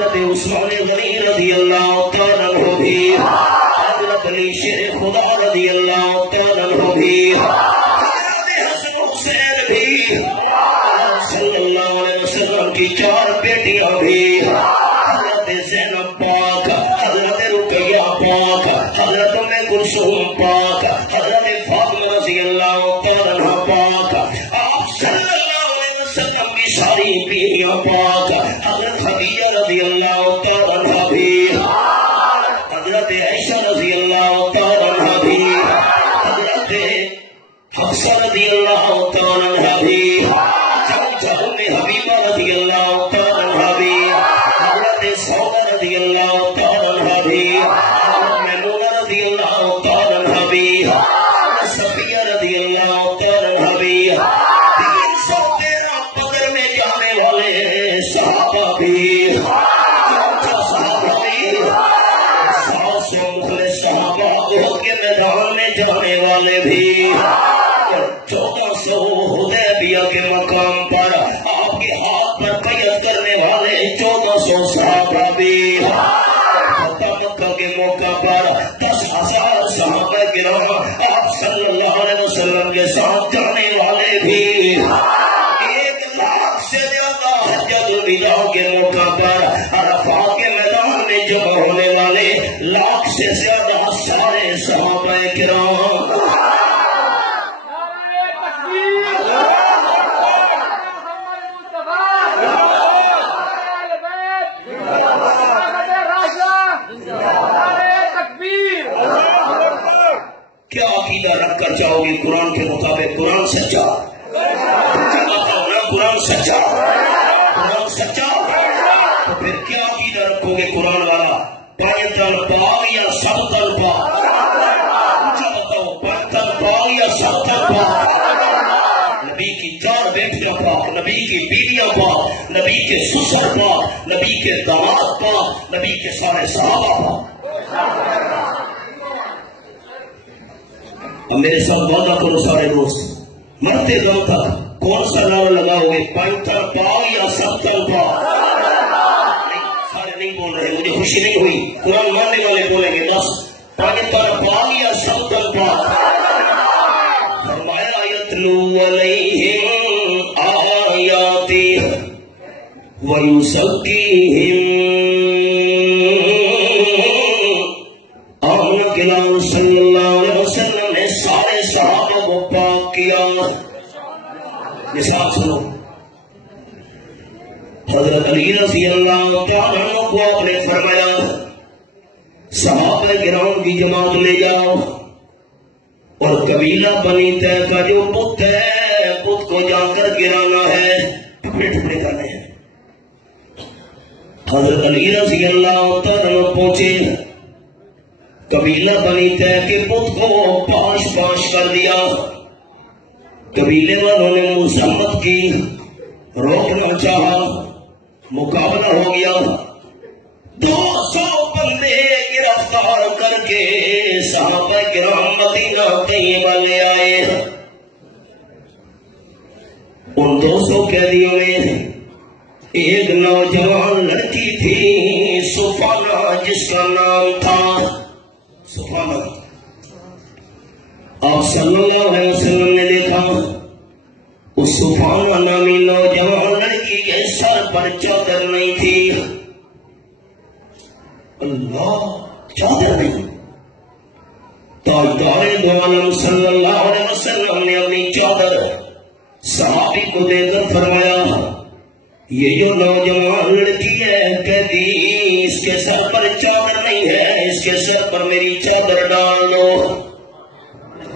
حضرت عثمان غنی رضی اللہ تعالیٰ عنہ بھی، حضرت علی شیر خدا رضی اللہ تعالیٰ عنہ بھی، حضرت حسن حسین بھی، صلی اللہ علیہ وسلم کی 4 بیٹیاں بھی، حضرت زینب پاک، حضرت رقیہ پاک، حضرت ام کلثوم پاک، حضرت فاطمہ رضی اللہ تعالیٰ عنہ پاک، آپ صلی اللہ علیہ وسلم کی ساری بیویاں پاک، حضرت خدیجہ رضی اللہ تعالیٰ عنہ بھی، حضرت عائشہ رضی اللہ تعالیٰ عنہ بھی، حضرت حفصہ رضی اللہ تعالیٰ عنہ بھی، ام حبیبہ رضی اللہ تعالیٰ عنہ بھی، حضرت سودا رضی اللہ تعالیٰ عنہ بھی، حضرت میمونہ رضی اللہ تعالیٰ عنہ بھی، حضرت صفیہ رضی اللہ تعالیٰ عنہ بھی، 313 بدر میں جانے والے صحابہ بھی، صحابہ بھی، 700 مخلص صحابہ احد کے میدان میں جانے والے بھی، 1400 حدیبیہ کے مقام پر آپ کے ہاتھ پر بیعت کرنے والے 1400 صحابہ بھی، فتح مکہ کے موقع پر 10,000 صحابہ کرام آپ صلی اللہ علیہ وسلم کے ساتھ جانے والے بھی، 1,00,000 سے زیادہ حجۃ الوداع کے موقع پر عرفات کے میدان میں جمع ہونے والے 1,00,000 سے زیادہ سارے صحابہ کرام، کیا عقیدہ رکھ کر چاہو گے؟ قرآن کے مطابق قرآن سچا، قرآن سچا، قرآن سچا، تو پھر کیا عقیدہ رکھو گے؟ قرآن والا 5 تن پاک یا 7 تن پاک؟ اچھا بتاؤ، 5 تن پاک یا 7 تن پاک؟ نبی کی 4 بیٹیاں پاک، نبی کی بیویاں پاک، نبی کے سسر پاک، نبی کے داماد پاک، نبی کے سارے صحابہ پاک۔ اب میرے ساتھ وعدہ کرو سارے دوست، مرتے دم تک کون سا نام لگاؤ گے؟ 5 تن پاک یا 7 تن پاک؟ سارے نہیں بول رہے، مجھے خوشی نہیں ہوئی، قرآن ماننے والے بولیں گے 10، 5 تن پاک یا 7 تن پاک؟ فرمایا یتلو علیہم آیاتی ویزکیہم، آمنہ کے نام صلی اللہ علیہ وسلم نے سارے صحابہ کو پاک کیا۔ مثال سنو، حضرت علی رضی اللہ تعالیٰ عنہ کو آپ نے فرمایا صحابہ کرام کی جماعت لے جاؤ اور قبیلہ بنی طے کا جو بت ہے، بت کو جا کر گرانا ہے، ٹکڑے ٹکڑے کرنے ہیں۔ حضرت علی رضی اللہ تعالیٰ عنہ پہنچے، قبیلہ بنی طے کے بت کو پاش پاش کر دیا، قبیلے والوں نے مذمت کی، روکنا چاہا، مقابلہ ہو گیا، 200 بندے گرفتار کر کے صحابہ کرام مدینہ طیبہ لے آئے۔ ان 200 قیدیوں میں ایک نوجوان لڑکی تھی سفانہ، جس کا نام تھا سفانہ۔ آپ صلی اللہ علیہ وسلم نے دیکھا اس سفانہ نامی نوجوان لڑکی کے سر پر چادر نہیں تھی، اللہ، چادر نہیں۔ تاجدار دو عالم صلی اللہ علیہ وسلم نے اپنی چادر صحابی کو دے کر فرمایا یہ جو نوجوان لڑکی ہے قیدی، اس کے سر پر چادر نہیں ہے، اس کے سر پر میری چادر ڈال دو۔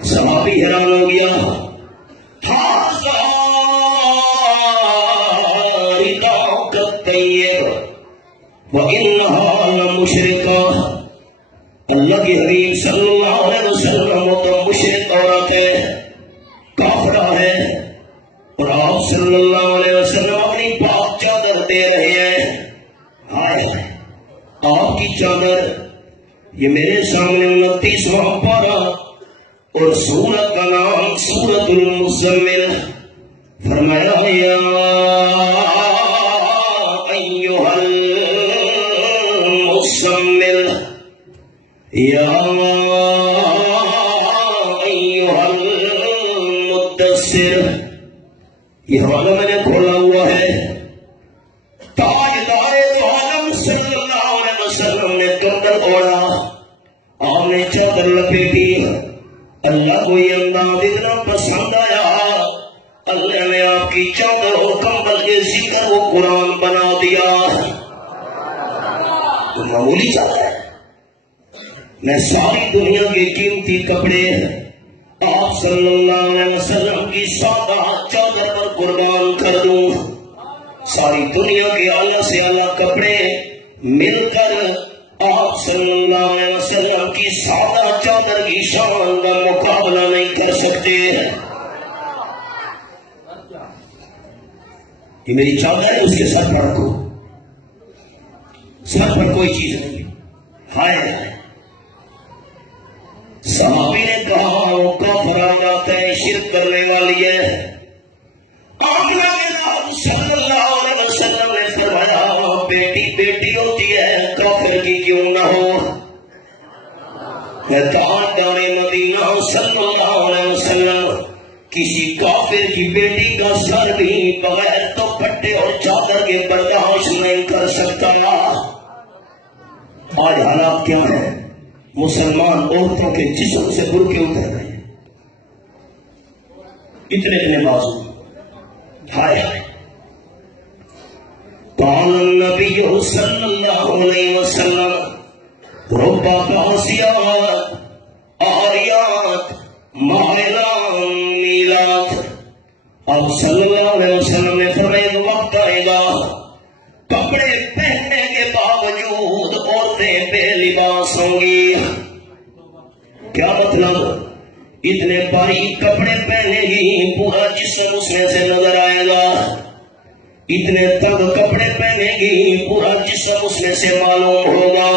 صحابی حیران ہو گیا، وَإِنَّهَا لَمُشْرِكَةٌ، اللہ کے حبیب صلی اللہ علیہ وسلم تو مشرک عورت ہے، کافرہ ہے، اور آپ صلی اللہ علیہ وسلم اپنی پاک چادر دے رہے ہیں۔ آپ کی چادر، یہ میرے سامنے 29واں پارہ اور سورت کا نام سورت المزمل۔ فرمایا یا ایھا المزمل یا ایھا المدثر. یہ حوالہ میں نے کھولا ہوا ہے. تاجدار عالم صلی اللہ علیہ وسلم نے گردن اوڑھا، آپ نے چادر لپیٹی. اللہ کو یہ انداز اتنا پسند آیا، اللہ نے آپ کی چادر اور کمبل کے ذکر و قرآن بنا دیا. معمولی چادر ہے، میں ساری دنیا کے قیمتی کپڑے آپ صلی اللہ علیہ وسلم کی سادہ چادر پر قربان کر دوں. ساری دنیا کے اعلیٰ سے اعلیٰ کپڑے مل کر آپ صلی اللہ علیہ وسلم کی سادہ چادر کی شان کا مقابلہ نہیں کر سکتے. یہ میری چادر ہے، اس کے سر پر رکھو، سر پر کوئی چیز نہیں. ہائے صحابی نے کہا وہ کافرات ہے، شرک کرنے والی ہے. آمنہ کے نام صلی اللہ علیہ وسلم نے فرمایا بیٹی بیٹی ہوتی ہے، کافر کی کیوں نہ ہو. تاجدار مدینہ صلی اللہ علیہ وسلم کسی کافر کی بیٹی کا سر بھی بغیر دوپٹے اور چادر کے برداشت نہیں کر سکتا. آج حالات کیا ہے؟ مسلمان عورتوں کے جسم سے برقعے اتر رہے ہیں، اتنے اتنے بازو. ہائے قال النبی صلی اللہ علیہ وسلم رب قاسیات آریات مائلات میلات. اب صلی اللہ علیہ وسلم نے فرمایا وقت آئے گا کپڑے پہننے کے باوجود عورتیں بے لباس ہوں گی. کیا مطلب؟ اتنے باریک کپڑے پہنے گی پورا جسم اس میں سے نظر آئے گا، اتنے تنگ کپڑے پہنے گی پورا جسم اس میں سے معلوم ہوگا.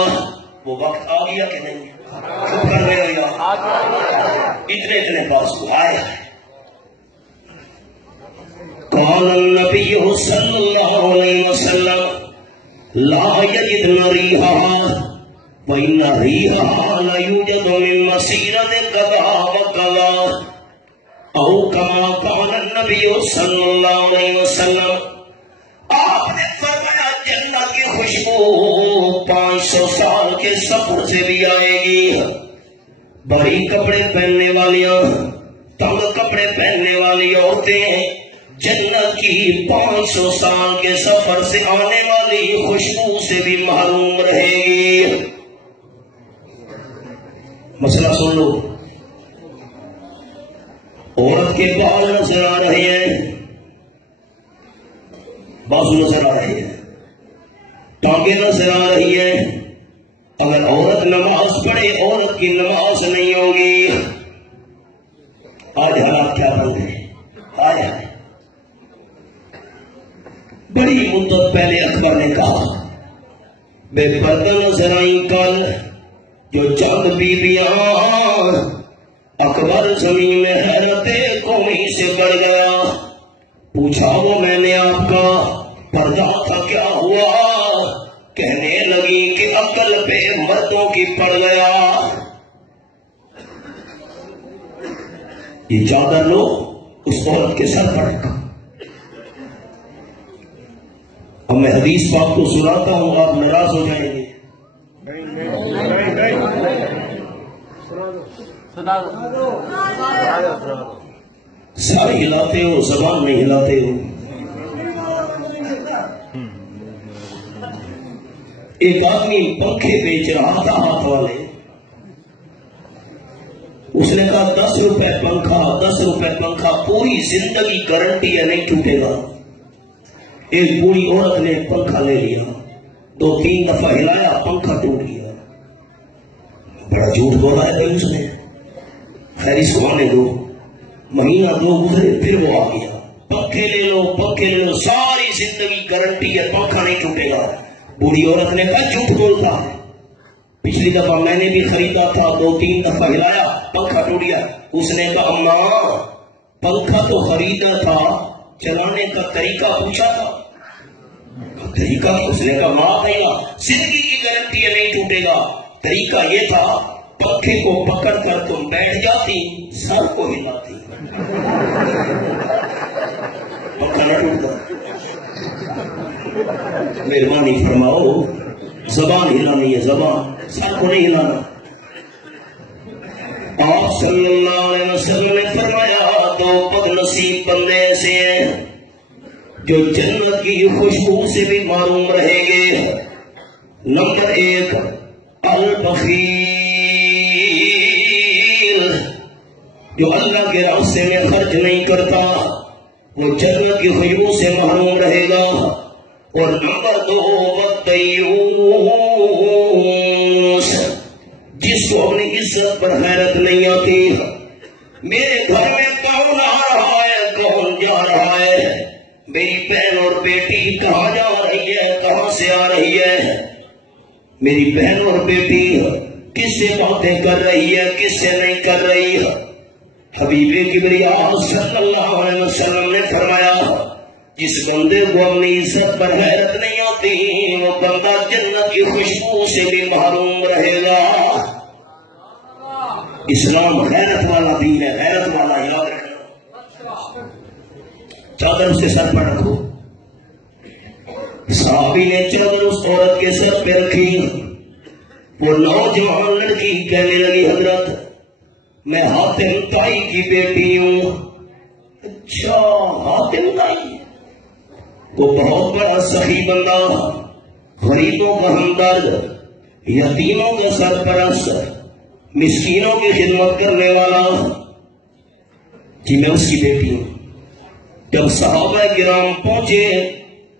وہ وقت آ گیا کہ نہیں؟ کر رہے ہو یا اتنے اتنے بازو. آئے قال النبی صلی اللہ علیہ وسلم لا یجدن ریحا وَإِنَّ رِيحَهَا لَيُوجَدُ مِن مَّسِيرَةٍ كَذَا وَكَذَا أَوْ كَمَا قَالَ النَّبِيُّ صلی اللہ علیہ وسلم. آپ نے فرمایا جنت کی خوشبو 500 سال کے سفر سے بھی آئے گی. بڑی کپڑے پہننے والیاں، تنگ کپڑے پہننے والی عورتیں جنت کی 500 سال کے سفر سے آنے والی خوشبو سے بھی محروم رہے گی. مسئلہ سن لو. عورت کے بال نظر آ رہے ہیں، بازو نظر آ رہی ہے، ٹانگیں نظر آ رہی ہیں. اگر عورت نماز پڑھے عورت کی نماز نہیں ہوگی. آج حالات کیا بن گئے؟ آج بڑی مدت پہلے اکبر نے کہا بے پردہ نظر آئی کل جو چند بیویاں. اکبر زمین میں حیرت قومی سے بڑھ گیا. پوچھا وہ میں نے آپ کا پردہ تھا کیا ہوا؟ کہنے لگی کہ عقل پہ مردوں کی پڑ گیا. یہ چادر لو اس عورت کے سر پر رکھا. اب میں حدیث پاک کو سناتا ہوں، آپ ناراض ہو جائیں گے. سارے ہلاتے ہو، زبان نہیں ہلاتے ہو. ایک آدمی پنکھے بیچ رہا تھا ہاتھ والے. اس نے کہا 10 روپے پنکھا، 10 روپے پنکھا، پوری زندگی گارنٹی ہے نہیں ٹوٹے گا. ایک بوڑھی عورت نے پنکھا لے لیا، 2-3 دفعہ ہلایا، پنکھا ٹوٹ گیا. بڑا جھوٹ بولا ہے بھائی اس نے. خیر اس کو آنے دو. مہینہ 2 گزرے، پھر وہ آ گیا. پنکھے لے لو، پنکھے لے لو، ساری زندگی گارنٹی ہے پنکھا نہیں ٹوٹے گا. بوڑھی عورت نے کہا جھوٹ بولتا ہے، پچھلی دفعہ میں نے بھی خریدا تھا، 2-3 دفعہ ہلایا، پنکھا ٹوٹ گیا. اس نے کہا اماں پنکھا تو خریدا تھا، چلانے کا طریقہ پوچھا تھا؟ طریقہ اس نے کہا ماں بھیا زندگی کی گارنٹی نہیں ٹوٹے گا. طریقہ یہ تھا پنکھے کو پکڑ کر تم بیٹھ جاتی سر کو ہلاتی پنکھا نہ ٹوٹتا. مہربانی فرماؤ زبان ہلانی ہے زبان سر کو نہیں ہلانا. آپ صلی اللہ علیہ وسلم نے فرمایا دو بد نصیب بندے ایسے ہیں جو جنت کی خوشبو سے بھی معروم رہیں گے. نمبر 1 البخیل جو اللہ کے راستے میں خرچ نہیں کرتا وہ جنت کی خوشبو سے محروم رہے گا. اور نمبر 2 بدیوس جس کو اپنی عزت پر حیرت نہیں آتی. میرے گھر میں کون آ رہا ہے کون جا رہا ہے, میری بہن اور بیٹی کہاں جا رہی ہے کہاں سے آ رہی ہے, میری بہن اور بیٹی کس سے باتیں کر رہی ہے کس سے نہیں کر رہی ہے. حبیب کبریاء صلی اللہ علیہ وسلم نے فرمایا جس بندے کو اپنی عزت پر حیرت نہیں ہوتی وہ بندہ جنت کی خوشبو سے بھی محروم رہے گا. اسلام غیرت والا دین ہے, غیرت والا. یاد رکھنا چادر اس کے سر پر رکھو. صحابی نے چادر اس عورت کے سر پہ رکھی. وہ نوجوان لڑکی کہنے لگی حضرت میں حاتم تائی کی بیٹی ہوں. اچھا حاتم تائی, وہ بہت بڑا سخی بندہ, غریبوں کا ہمدرد, یتیموں کا سرپرست, مسکینوں کی خدمت کرنے والا. جی میں اس کی بیٹی ہوں. جب صحابہ کرام پہنچے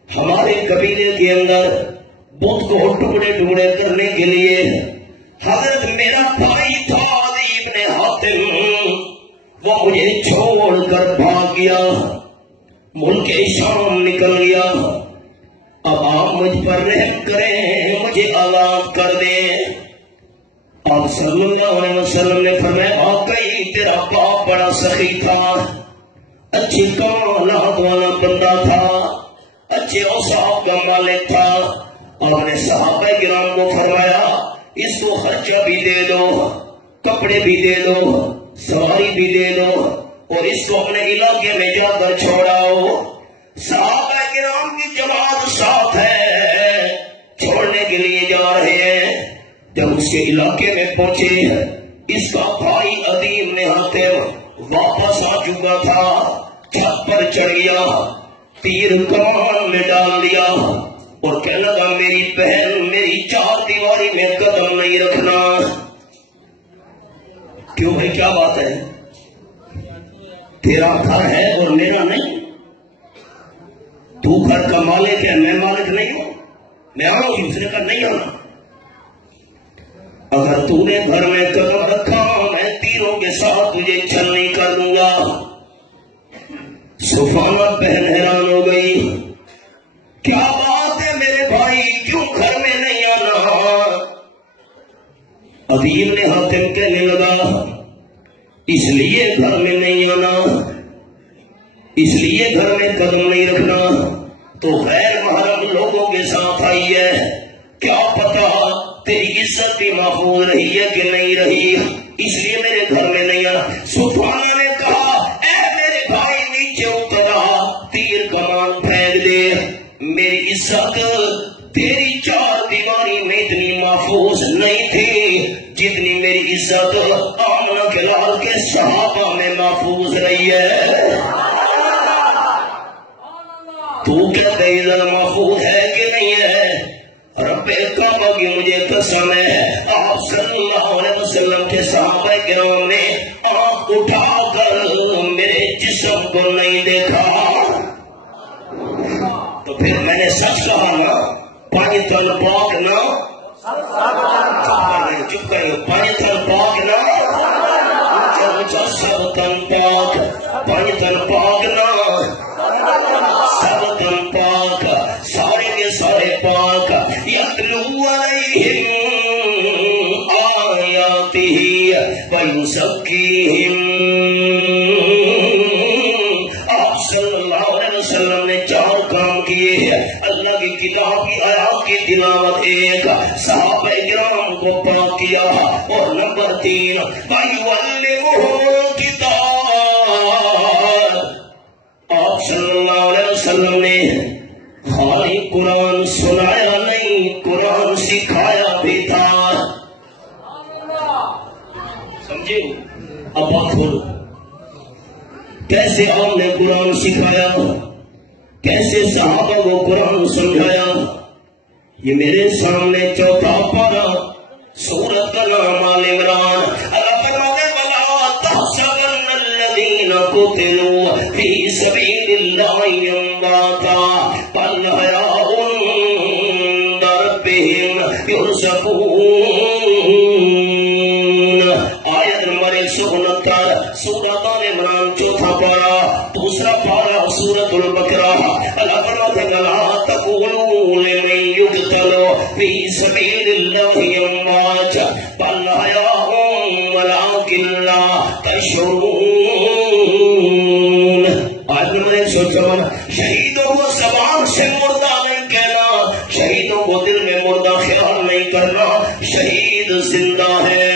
ہمارے قبیلے کے اندر بت کو ٹکڑے ٹکڑے کرنے کے لیے, حضرت میرا بھائی تھا علی ابن حاتم وہ مجھے چھوڑ کر بھاگ گیا, ملک شام نکل گیا. اب آپ مجھ پر رحم کریں مجھے آزاد کر دیں. آپ صلی اللہ علیہ وسلم نے فرمایا واقعی تیرا باپ بڑا سخی تھا, اچھی کمالات والا بندہ تھا, اچھے اوصاف کا مالک تھا. آپ نے صحابہ کرام کو فرمایا اس کو خرچہ بھی دے دو, کپڑے بھی دے دو, سواری بھی دے دو اور اس کو اپنے علاقے میں جا کر چھوڑاؤ. صحابہ کرام کی جماعت ساتھ ہے, چھوڑنے کے لیے جا رہے ہیں. جب اس کے علاقے میں پہنچے اس کا بھائی عدیم نے حاتم واپس آ چکا تھا, چھت پر چڑھ گیا, تیر کمان میں ڈال دیا اور کہنے لگا میری بہن میری چار دیواری میں قدم نہیں رکھنا. کیوں بھائی کیا بات ہے, تیرا گھر ہے اور میرا نہیں, تو گھر کا مالک ہے میں مالک نہیں ہوں, میں آؤں گی. اس نے کہا نہیں آنا, اگر تو نے گھر میں قدم رکھا میں تیروں کے ساتھ تجھے چھلنی کر دوں گا. سفانہ بہن حیران ہو گئی, کیا بات ہے میرے بھائی کیوں گھر میں نہیں آنا. عدیم نے حاتم کہنے لگا اس لیے گھر میں نہیں آنا, اس لیے گھر میں قدم نہیں رکھنا تو غیر محرم لوگوں کے ساتھ آئی ہے, کیا پتا تیری عزت بھی محفوظ رہی ہے کہ نہیں رہی, اس لیے میرے گھر میں نہیں آنا. سبحانہ نے کہا اے میرے بھائی نیچے اترا, تیر کمان پھینک دے, میری عزت تیری چار دیواری میں اتنی محفوظ نہیں تھی جتنی میری عزت آمنہ کے لال کے صحابہ میں محفوظ رہی ہے. تو کیا عزت محفوظ ہے کہ نہیں ہے؟ رب کعبہ کی مجھے قسم ہے آپ صلی اللہ علیہ وسلم کے صحابہ کرام نے آنکھ اٹھا کر میرے جسم کو نہیں دیکھا. تو پھر میں نے سچ کہا نا, پانی تل پاک نا, چپ کریے, پانی تل پاک نا, سب تن پاک, پانی تل پاک نا, سب تن پاک, سارے کے سارے پاک. یتلو علیہم آیاتہ ویزکیہم. آپ صلی اللہ علیہ وسلم نے چار کام کیے ہیں, اللہ کی کتاب ایک صحابہ کرام کو پاک کیا، اور نمبر 3 وَيُعَلِّمُهُ الْكِتَابَ، آپ صلی اللہ علیہ وسلم نے خالی قرآن سنایا نہیں، قرآن سکھایا بھی تھا۔ سمجھے؟ اب بات بولو، کیسے آپ نے قرآن سکھایا، کیسے صحابہ کو قرآن سمجھایا؟ یہ میرے سامنے چوتھا پارہ، سورت کا نام آل عمران۔ اللہ فرماتے ہیں وَلَا تَحْسَبَنَّ الَّذِينَ قُتِلُوا فِي سَبِيلِ اللَّهِ أَمْوَاتًا بَلْ أَحْيَاءٌ عِندَ رَبِّهِمْ يُرْزَقُونَ۔ آیت نمبر 169، سورت آل عمران چوتھا پارہ، دوسرا پارہ سورت البقرہ۔ اللہ فرماتے ہیں لَا تَقُولُوا لِمَن يُقْتَلُ فِي سَبِيلِ اللَّهِ أَمْوَاتٌ بَلْ أَحْيَاءٌ وَلَٰكِن لَّا تَشْعُرُونَ۔ آیت نمبر 154، شہیدوں کو زبان سے مردہ نہیں کہنا، شہیدوں کو دل میں مردہ خیال نہیں کرنا، شہید زندہ ہے۔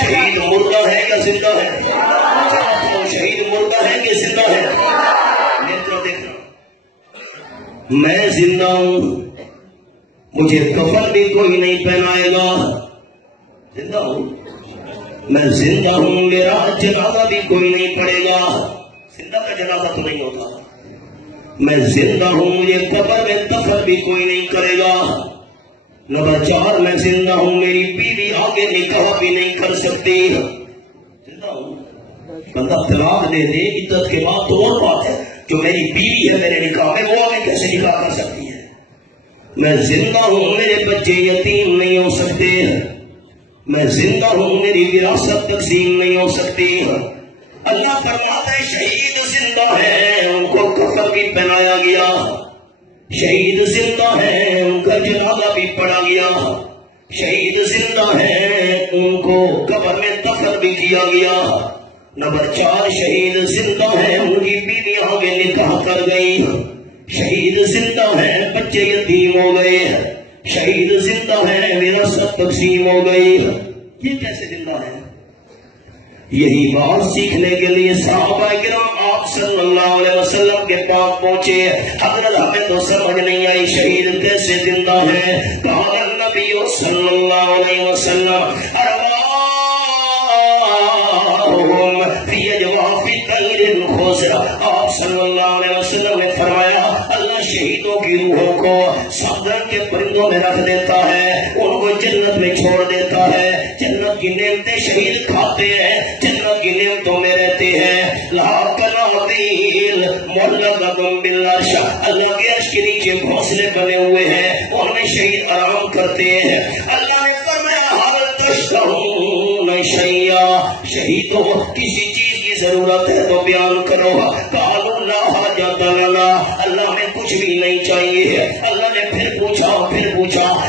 شہید مردہ ہے یا زندہ ہے؟ شہید مردہ ہے کہ زندہ ہے؟ دیکھنا، میں زندہ ہوں، مجھے کفن بھی کوئی نہیں پہنائے گا، زندہ ہوں، میں زندہ ہوں، میرا جنازہ بھی کوئی نہیں پڑے گا، زندہ کا جنازہ تو نہیں ہوتا، میں زندہ ہوں، مجھے قبر میں دفن بھی کوئی نہیں کرے گا۔ نمبر 4، میں زندہ ہوں، میری بیوی آگے نکاح بھی نہیں کر سکتی، زندہ ہوں۔ بندہ طلاق دے دے عدت کے بعد تو اور بات ہے، جو میری بیوی ہے میرے نکاح میں، وہ آگے کیسے نکاح کر سکتی ہے؟ میں زندہ ہوں، میرے بچے یتیم نہیں ہو سکتے، میں زندہ ہوں، میری وراثت تقسیم نہیں ہو سکتی۔ اللہ فرماتا ہے شہید زندہ ہیں، ان کو کفن بھی پہنایا گیا، شہید زندہ ہیں، ان کا جنازہ بھی پڑھا گیا، شہید زندہ ہیں، ان کو قبر میں دفن بھی کیا گیا۔ نمبر 4، شہید زندہ ہیں، ان کی بیوی آگے نکاح کر گئی، شہید زندہ ہیں، بچے یتیم ہو گئے، شہید زندہ ہیں، وراثت تقسیم ہو گئی۔ یہ کیسے زندہ ہے؟ یہی بات سیکھنے کے لیے صحابہ کرام آپ صلی اللہ علیہ وسلم کے پاس پہنچے۔ حضرت ہمیں تو سمجھ نہیں آئی شہید کیسے زندہ ہے؟ قال النبی صلی اللہ علیہ وسلم ارواحهم فی اجواف طیر خضر، آپ صلی اللہ علیہ وسلم نے فرمایا اللہ شہیدوں کی روحوں کو سمندر کے پرندوں میں رکھ دیتا ہے، ان کو جنت میں چھوڑ دیتا ہے، جنت کی نعمتیں شہید کھاتے ہیں، جنت کی نعمتوں میں رہتے ہیں۔ لا کنادیل معلقۃ بالعرش، اللہ کے عرش کے نیچے گھونسلے بنے ہوئے ہیں، ان میں شہید آرام کرتے ہیں۔ اللہ نے فرمایا حل تشتہون شیئا، شہیدوں کسی چیز کی ضرورت ہے تو بیان کرو۔ قالوا لا حاجۃ لنا، اللہ میں کچھ بھی نہیں چاہیے۔ اللہ نے پھر پوچھا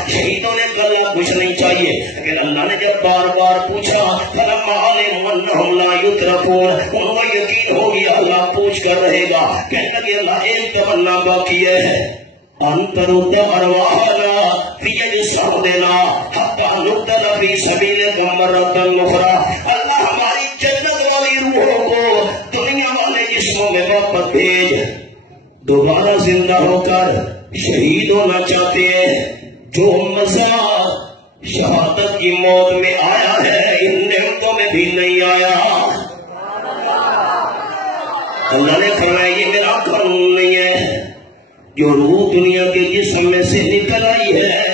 شہیدوں نے کہا کچھ نہیں چاہیے، لیکن اللہ نے جب بار بار پوچھا فلما علموا انہم لا یترکون، ان کو یقین ہو گیا اللہ پوچھ کر رہے گا، کہنے لگے اللہ ایک تمنا باقی ہے انترد ارواحنا فی اجسادنا حتی نقتل فی سبیلک مرۃ اخری، اللہ ہماری جنت والی روحوں کو دنیا والے جسموں میں واپس بھیج۔ دوبارہ زندہ ہو کر شہید ہونا چاہتے ہیں، جو مزہ شہادت کی موت میں آیا ہے ان نعمتوں میں بھی نہیں آیا۔ اللہ نے فرمایا یہ میرا قانون نہیں ہے، جو روح دنیا کے جسم میں سے نکل آئی ہے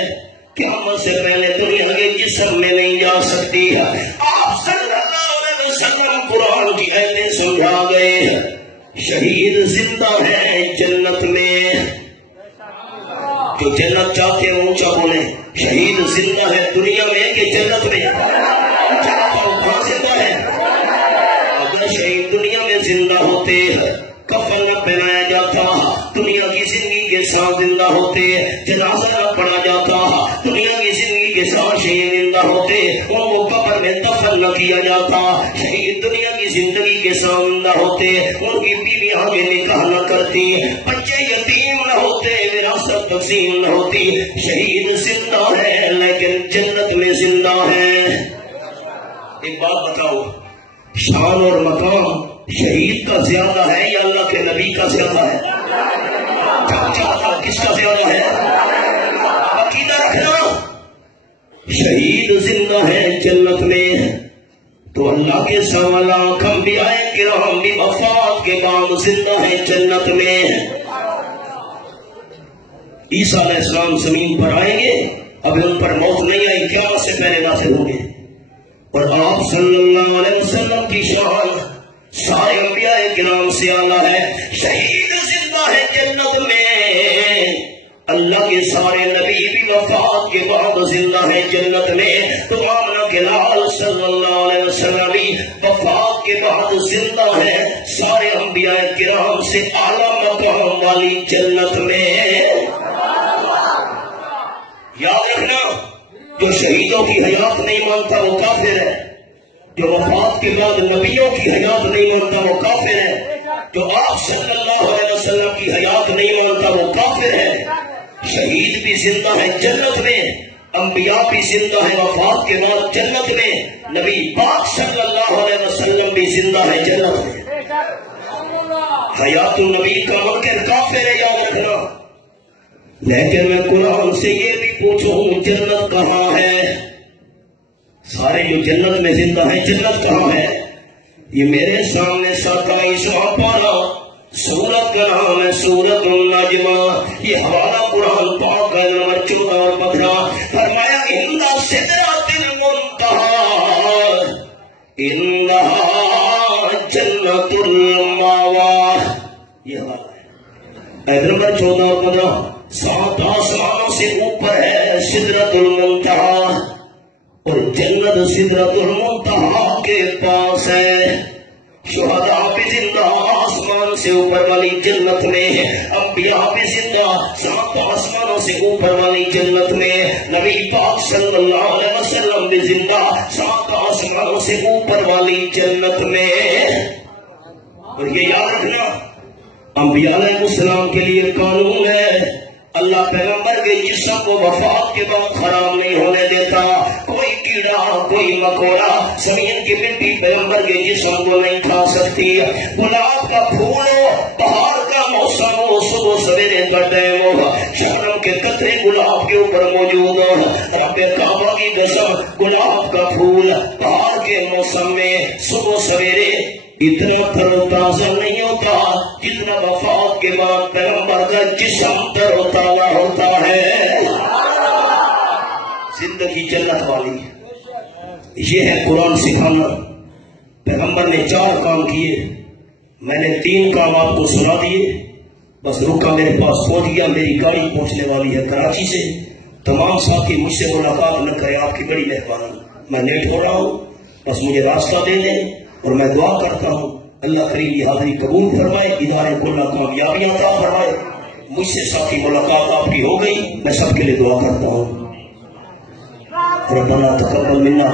قیامت سے پہلے دنیا کے جسم میں نہیں جا سکتی۔ آپ صلی اللہ علیہ وسلم قرآن کی آیتیں سمجھا گئے، شہید زندہ ہے جنت میں، جو جنت چاہتے ہیں اونچا بولے شہید زندہ ہے دنیا میں کہ جنت میں؟ کہاں زندہ ہے؟ اگر شہید دنیا میں زندہ ہوتے کفن نہ پہنایا جاتا، دنیا کی زندگی کے ساتھ زندہ ہوتے، جنازہ نہ پڑھا جاتا، دنیا کی زندگی کے ساتھ شہید زندہ ہوتے، ان کو قبر میں دفن نہ کیا جاتا، شہید دنیا کی زندگی کے ساتھ زندہ ہوتے، ان کی بیوی آگے نکاح نہ کرتی، بچے یتیم نہ ہوتے، وراثت تقسیم نہ ہوتی. شہید زندہ ہے لیکن جنت میں زندہ ہے. ایک بات بتاؤ، شان اور مقام شہید کا زیادہ ہے یا اللہ کے نبی کا زیادہ ہے؟ کس کا زیادہ ہے؟ عقیدہ رکھنا. شہید زندہ ہے جنت میں تو اللہ کے سوالہ انبیاء کرام بھی وفات کے بعد زندہ ہے جنت میں. عیسیٰ علیہ السلام زمین پر آئیں گے، اب ان پر موت نہیں آئی، قیامت سے پہلے نازل ہوں گے. اور آپ صلی اللہ علیہ وسلم کی شان سارے انبیاء کرام سے اعلیٰ ہے. شہید زندہ ہے جنت میں، اللہ کے سارے نبی بھی وفات کے بعد زندہ ہے جنت میں. تو آمنہ کے لال صلی اللہ علیہ وسلم بھی وفات کے بعد زندہ ہے سارے انبیاء کرام سے اعلیٰ مقام والی جنت میں. یاد رکھنا، جو شہیدوں کی حیات نہیں مانتا وہ کافر ہے. جو وفات کے بعد نبیوں کی حیات نہیں مانتا وہ کافر ہے. جو آپ صلی اللہ علیہ وسلم کی حیات نہیں مانتا وہ کافر ہے. شہید بھی زندہ ہے جنت میں، انبیاء بھی زندہ ہے وفات کے بعد جنت میں، نبی پاک صلی اللہ علیہ وسلم بھی زندہ ہے جنت میں. حیات النبی کا منکر کافر ہے، یاد رکھنا. لیکن میں قرآن سے یہ بھی پوچھوں جنت کہاں ہے؟ سارے جو جنت میں زندہ ہیں جنت کہاں ہے؟ یہ میرے سامنے 27واں پارہ، سورت کا نام ہے سورت النجم. یہ حوالہ قرآن پاک کا نمبر 14 اور 15. فرمایا عند سدرۃ المنتہی انہا جنت المأویٰ. یہ حوالہ ہے نمبر 14 اور 15. 7 آسمانوں سے اوپر ہے سدرۃ المنتہی، اور جنت سدرۃ المنتہی کے پاس ہے. شہداء بھی زندہ آسمان سے اوپر والی جنت میں، انبیاء بھی زندہ 7 آسمانوں سے اوپر والی جنت میں، نبی پاک صلی اللہ علیہ وسلم بھی زندہ 7 آسمانوں سے اوپر والی جنت میں. اور یہ یاد رکھنا، انبیاء علیہ السلام کے لیے قانون ہے، اللہ پیغمبر کے جسم کو وفات کے بعد خراب نہیں ہونے دیتا. کوئی کیڑا کوئی مکوڑا زمین کی مٹی پیغمبر کے جسم کو نہیں کھا سکتی. گلاب کا پھول ہو، بہار کا موسم ہو، صبح سویرے کا ٹائم ہو، شبنم کے قطرے گلاب کے اوپر موجود ہو، رب کعبہ کی قسم گلاب کا پھول بہار کے موسم میں صبح سویرے اتنا تر و تازہ نہیں ہوتا جتنا وفات کے بعد پیغمبر کا جسم تر و تازہ ہوتا ہے. زندگی جنت والی، یہ ہے قرآن سکھانا. پیغمبر نے 4 کام کیے، میں نے 3 کام آپ کو سنا دیے. بس رکا میرے پاس پہنچ گیا، میری گاڑی پہنچنے والی ہے کراچی سے. تمام ساتھی مجھ سے ملاقات نہ کرے، آپ کی بڑی مہربانی. میں لیٹ ہو رہا ہوں، بس مجھے راستہ دے دیں. اور میں دعا کرتا ہوں اللہ کریم یہ حاضری قبول فرمائے، ادارے کو اللہ کامیابیاں عطا فرمائے. مجھ سے ساتھی ملاقات آپ کی ہو گئی، میں سب کے لیے دعا کرتا ہوں. ربنا تقبل منا